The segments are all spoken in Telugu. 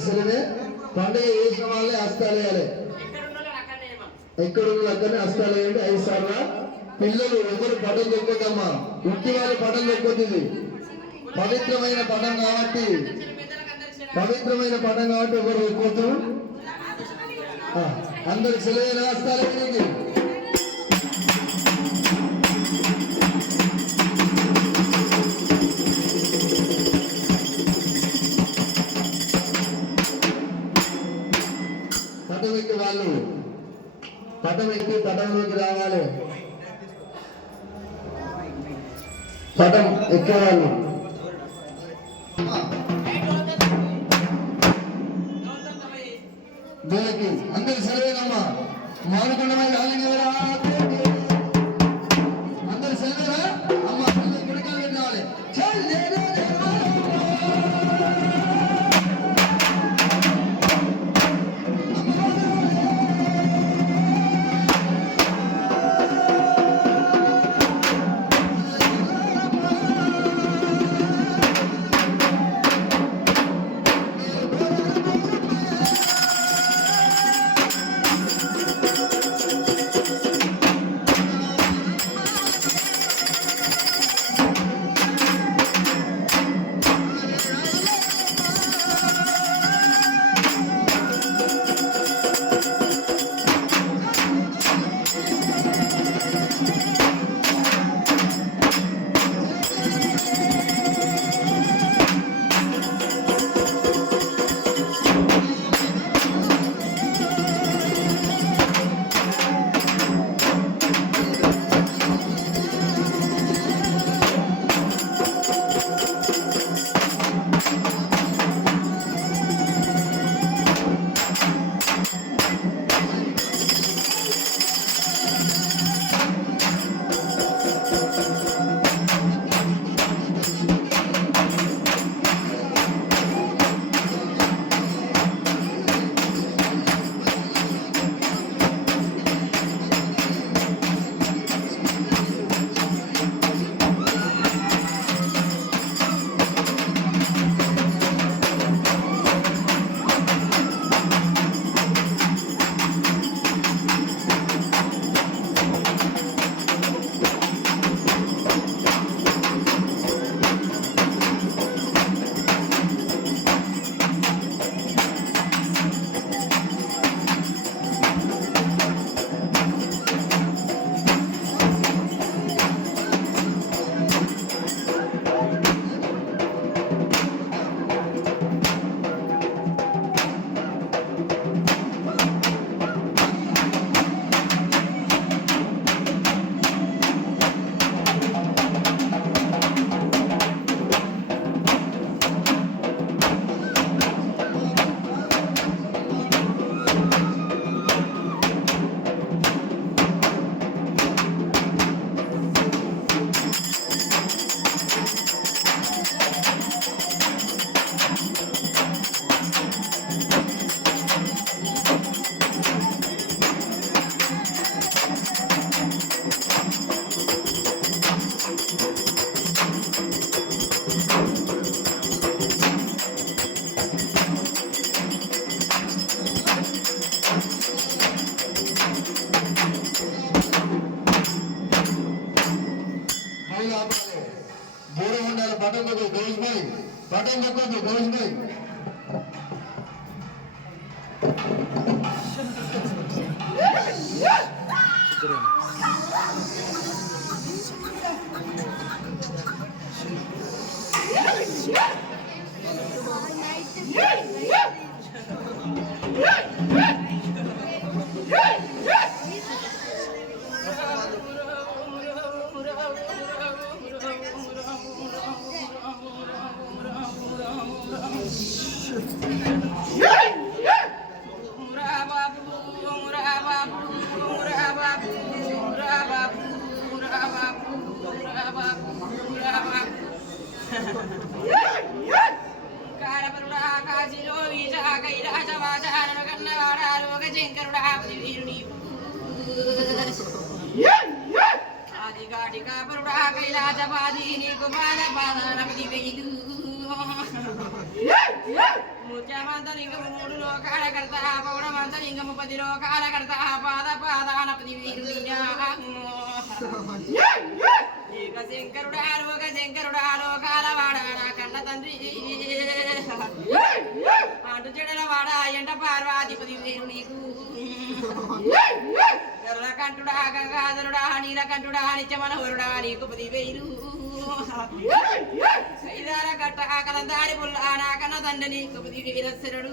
అందరికి సెలవే. పండుగ చేసిన వాళ్ళే హస్తాలు వేయాలి. ఎక్కడున్న అక్కడనే హస్తాలు వేయండి 5 సార్లు. పిల్లలు ఎవరు పటం దొక్కొద్దమ్మా, ఉట్టి వాళ్ళు పటం దొక్కొద్దు. ఇది పవిత్రమైన పటం కాబట్టి ఎవరు దొక్కొద్దు. అందరికి సెలవైన హస్తాలు వేయండి. పటం ఎక్కి వాళ్ళు పటం ఎక్కి పటంలోకి రావాలి. పటం ఎక్కేవాళ్ళు వీళ్ళకి అందరి సెలవేనమ్మా. మానుకొండమై అందరి సెలవేనా అమ్మ. గుడికాలు పెట్టాలి. बटन देखो गणेश भाई, बटन देखो तो गणेश भाई। मुझे పరమంతలింగము 3 లోకాల కర్త పౌడమంతలింగము 10 లోకాల కర్త పాద పాదాన 10 వీరునియా ఏక శంకరుడా లోక శంకరుడా లోకాల వాడా నా కన్న తండ్రి అటు చెడల వాడా ఎంట పార్వతీపతి వీరు నీకు గరుడకంఠుడా గంగాధరుడా నీలకంఠుడా నిత్యమనోహరుడా నీకు 10,000 సైదాల కట్ట కలందారి పుల్లా నా కన్న తండ్రి నీకు 10,000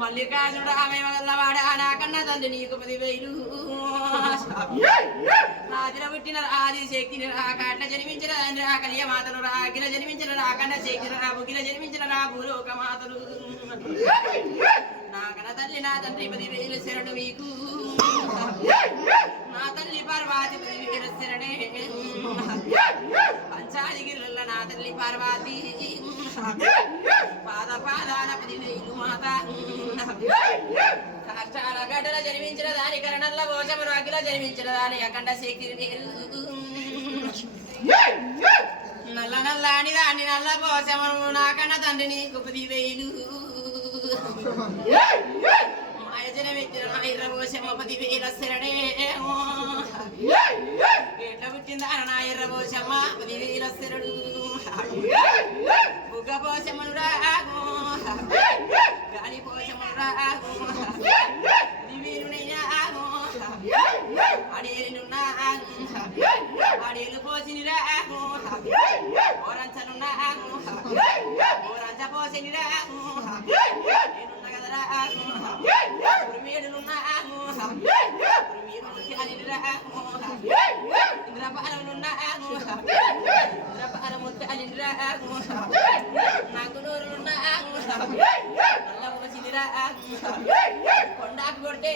మల్లికార్జునుడా మేమగల్లవాడా నా కన్న తండ్రి నీకు 10,000 రాజుల పుట్టిన ఆది శక్తిని రా కాట్ల జన్మించిన రా కలియ మాతలు రా అఖిల జన్మించిన రా కన్న శక్తిని రా బుగిల జన్మించిన రా భూలోక మాతలు నా కన్న తల్లి నా తండ్రి 10,000 శరణు మీకు నా తల్లి పార్వతి 10,000 శరణే పంచాదిగిరుల నా తల్లి పార్వతి పాద పాదాన 10,000 మాత కష్టాల గడ్డల జన్మించిన దాని కరణంలో భోజములు అఖిల జన్మించిన దాని అఖండ శక్తి నల్ల నల్లాని దాన్ని నల్ల భోజములు నాకన్న తండ్రి నీకు 10,000 మాయ జన్మించిన నాయర్రభోషమ్మ 10,000 శరణే ఎట్ల పుట్టిందా నాయర్ర భోషమ్మ 10,000 శరణు బుగ్గ భోషమ్మను రాగు గాలి భోషమ్మను రాగు వీరునయ్యా అడేలున్నా అడేలు పోసిని రాగు ఓరంచనున్నా ఓరంచ పోసిని రాగు నేనున్నా కదరా ఉరిమేడులున్నా ఇంద్రపాలనున్నా ఇంద్రపాలముత్తాలింద్రా నాకు నూరులున్నా నల్ల పోసినిరా కొండాకు కొడితే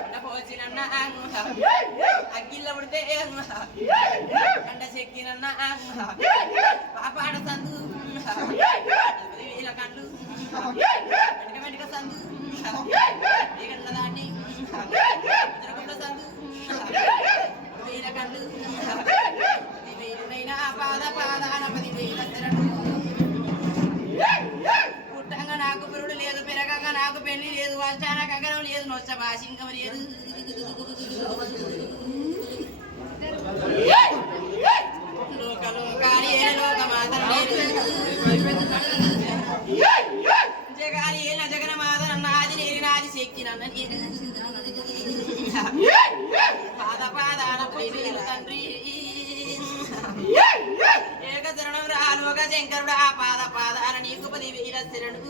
కొండ పోసినన్నా అగ్గిల్ల పడితే కండ చెక్కినన్నా పాపాడ సందు 10,000 కండ్లు వెనక వెనక సందు గంటల దాన్ని తిరగొండ సందు 10,000 కండ్లు 10,000 పాద పాదాన 10,000 శరణు పుట్టంగా నాకు పురుడు లేదు పెరగంగా నాకు పెళ్లి లేదు వర్షాన కంగరం లేదు నొచ్చ భాషింకం లేదు లోకలోకాని ఏ లోకమాతన లేదు జగారి ఏ జగన మాతన నాది నేరి నాది శక్తి నన్న పాద పాదాన 10,000 తండ్రి ఏక శరణం రా లోక శంకరుడా పాద పాదాన నీకు 10,000 శరణు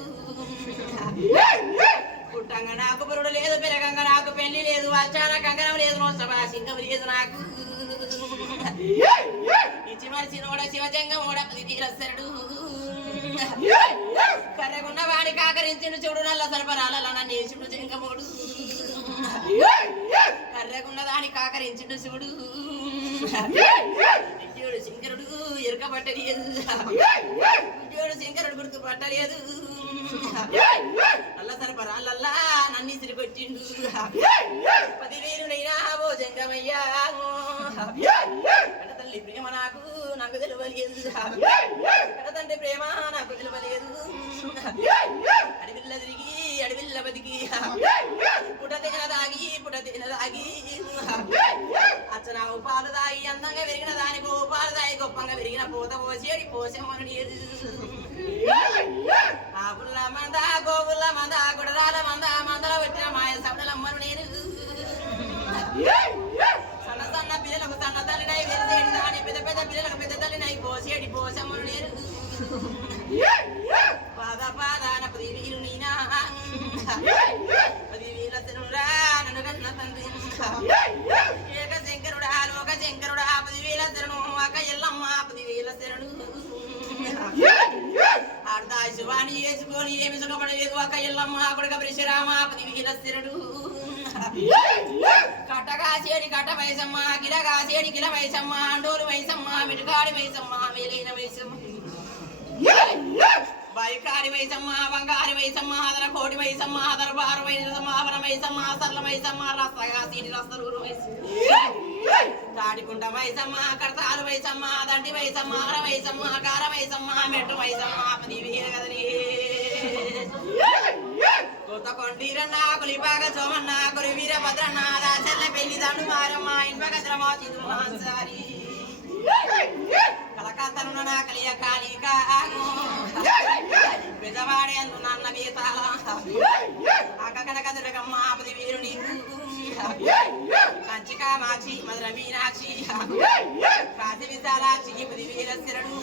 పుట్టంగా నాకు పురుడు లేదు పెరగంగా నాకు పెళ్లి లేదు వర్షాన కంగనం లేదు నోసభా సింగం లేదు నాకు ఇచ్చి మరిచి నోడ శివజంగమోడ 10,000 శరణు కర్రగున్న వాడి కాకరించిన చూడు నల్ల సరపరాల నేసుడు జంగమోడు కర్రగున్న దాని కాకరించుడు చూడు ఉద్యోడు శంకరుడు ఎరుక పట్టలేదు ఉద్యోడు శంకరుడు గుర్తు పట్టలేదు నల్ల సరపరాలల్లా నన్ను తిరిగొట్టిండు 10,000 ఓ జంగమయ్యా తల్లి ప్రేమ నాకు తెలియలేదు తండ్రి ప్రేమ నాకు తెలియలేదు అడవిల్ల తిరిగి అడవిల్ల బతికి పుట తినదాగి అచ్చనావు పాలు దాగి అందంగా పెరిగిన దానికి పాలు దాగి గొప్పంగా పెరిగిన పూత పోసేడి పోసేమని ఆపుల్ల మంద గోపుల్ల మంద గుడరాల మందల పెట్టిన మాయ సవడలమ్మను నేను సన్న సన్న పిల్లలకు సన్న తల్లినై వెలిసేడి దాని పెద్ద పెద్ద పిల్లలకు పెద్ద తల్లినై పోసేడి పోసమ్మను నేను పాద పాదాన 10,000 నీనా 10,000 శరణురా నన్ను కన్న తండ్రి ఏక శంకరుడా లోక శంకరుడా 10,000 శరణు అక్క ఎల్లమ్మ 10,000 శరణు ఆడదా శివాని వేసుకొని ఏమి సుఖపడలేదు అక్క ఎల్లమ్మ కొడుక పరిశరామ 10,000 శరణు కట్టగాసేడి కట్ట వయసమ్మ గిలగాసేడి గిల వయసమ్మ అండోలు వయసమ్మ మిటుగాడి వయసమ్మ వేలైన వయసమ్మ బైకాడి బంగారి వైసమ్మ బంగారి వైసమ్మ అదర కోటి వైసమ్మ అదర బారు వైసమ్మ అవర వైసమ్మ సర్ల వైసమ్మ రస్తగా సీటి రస్తరు తాడికుంట వైసమ్మ కడతాలు వైసమ్మ దండి వైసమ్మ అర వైసమ్మ కార వైసమ్మ మెట్టు వైసమ్మ పది కదని కొత్త కొండీరన్న కొలిపాగ సోమన్న కొరి వీరభద్రన్న చెల్ల పెళ్లి దండు మారమ్మ ఇన్పగద్రమా చిదుమాసారి కలకత్తను నా కలియ కాళిక పెదవాడే అందు నాన్న వేతాల అక్క కనక దుర్గమ్మ పది వీరుని కంచిక మాచి మధుర మీనాక్షి కాశీ విశాలాక్షి పది వీరశిరుడు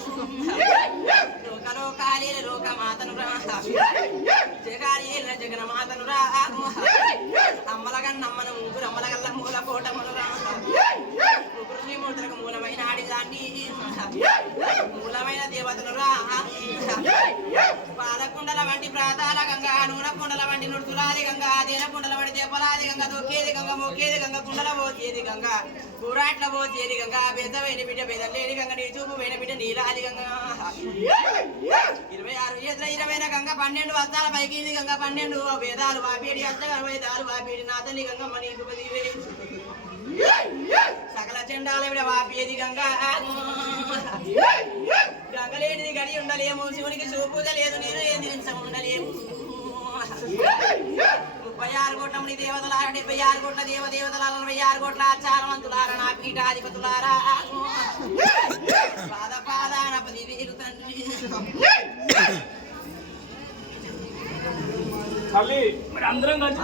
లోకలోకాలే లోకమాతను జగాలి జగన్మాతను రా అమ్మలగన్నమ్మను ముగ్గురు అమ్మలగల్ల మూల కోటములు రా ముగ్గురు మూర్తులకు మూలమైన ఆడిదాన్ని మూలమైన దేవతను రా పాలకుండల వంటి ప్రాతాల గంగా నూనె కుండల వంటి నుడుతులాది గంగా దేన కుండల వంటి దెబ్బలాది గంగా దొక్కేది గంగా మొక్కేది గంగా కుండల పోసేది గంగా కూరాట్ల పోసేది గంగా బెదవైన బిడ్డ బెదలేని గంగా నీ చూపు వేణ బిడ్డ నీలాది గంగా 26 ఏళ్ళ 20 గంగా 12 వస్తాల పైకి గంగా 12 వేదాలు వాపేడి అష్టగల వేదాలు వాపేడి నా తల్లి గంగమ్మ నీకు సకల చెండాల విడ వాపేది గంగా గంగలేనిది గడి ఉండలేము శివునికి చూపూజ లేదు నేను ఏం ఉండలేము 36 కోట్లముని దేవతలార 76 కోట్ల దేవదేవతలార 66 కోట్ల ఆచారవంతులార నా పీఠాధిపతులారా పాద పాదాన 10,000 తండ్రి తల్లి మరి అందరం కలిసి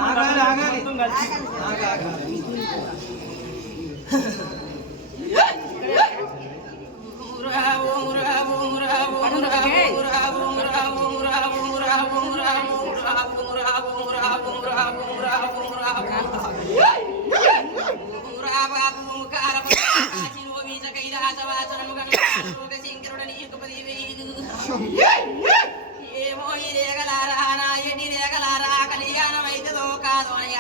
ఏమో ఈ రేగలారా నా ఎన్ని రేగలారా కళ్యాణం అయితే కాదు అని